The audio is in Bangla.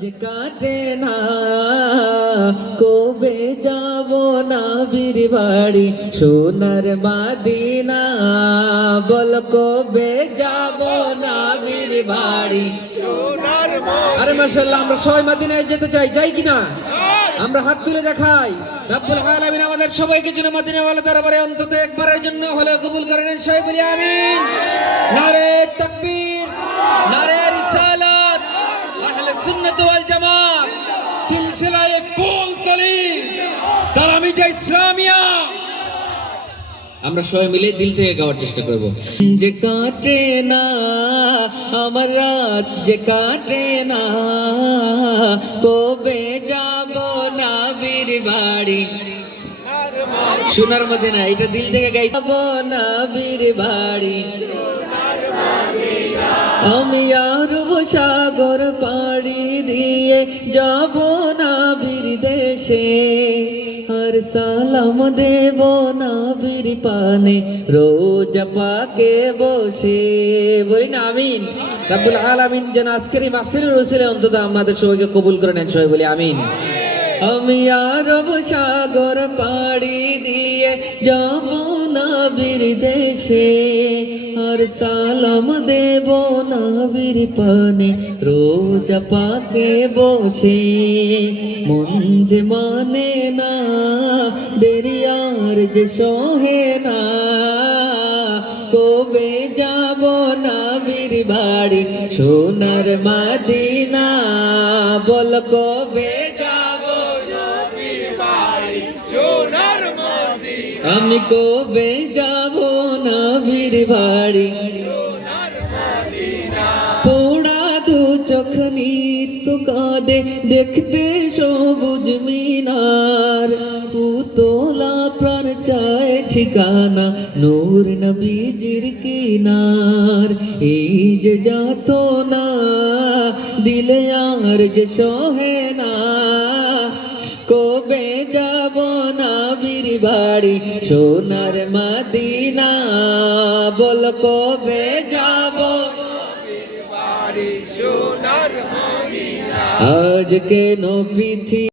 যে কাটে না কবে যাব নবীর বাড়ি সোনার মদিনা বল কবে যাব নবীর বাড়ি সোনার মদিনা। আরে মাশাআল্লাহ, আমরা সবাই মদিনায় যেতে চাই, যাই কিনা? আমরা হাত তুলে দেখাই। রব্বুল আলামিন আমাদের সবাইকে যেন মদিনা ওয়ালা দরবারে অন্তত একবারের জন্য হলেও কবুল করেন, সবাই বলি আমিন। নারে তাকবীর, নারে রিসালাত, আহলে সুন্নাত ওয়াল জামাত, সিলসিলায়ে ফুলতলি, তারামিজা ইসলামিয়া। আমরা সবাই মিলে দিল থেকে গাওয়ার চেষ্টা করব। যে কাটে না আমার রাত, যে কাটে না কবে যাব নবীর বাড়ি সোনার মদিনা। এটা দিল থেকে গাই, যাব নবীর বাড়ি। আমি আরব সাগর পাড়ি দিয়ে যাব নবীর দেশে, আর সালাম দেব নবীর পানে রোজা পাকে বসে। বলি না আমিন। রব্বুল আলামিন যেন আজকের এই মাহফিলের রসিলে অন্তত আমাদের সবাইকে কবুল করে নেন, সবাই বলি আমিন। আমি আরব সাগর পাড়ি দিয়ে যাব নবীর দেশে, আর সালাম দেব নবীর পানে রোজা পাকে বসে। মন যে মানে না দেরি আর যে সহে না, কবে যাব নবীর বাড়ি সোনার মদিনা বল কবে যাব নবীর বাড়ি সোনার মদিনা। আমি কবে যাব নবীর বাড়ি সোনার মদিনা। পোড়া দু চোখ নিত কাঁদে দেখতে সবুজ মিনার, উতলা প্রাণ চায় ঠিকানা নূর নবীজির কিনার। এই যে যাত না দিলে আর যে সহে না, কবে যাব নবীর বাড়ি সোনার মদিনা বল কবে যাব নবীর বাড়ি সোনার মদিনা। আজ কেন পৃথিবী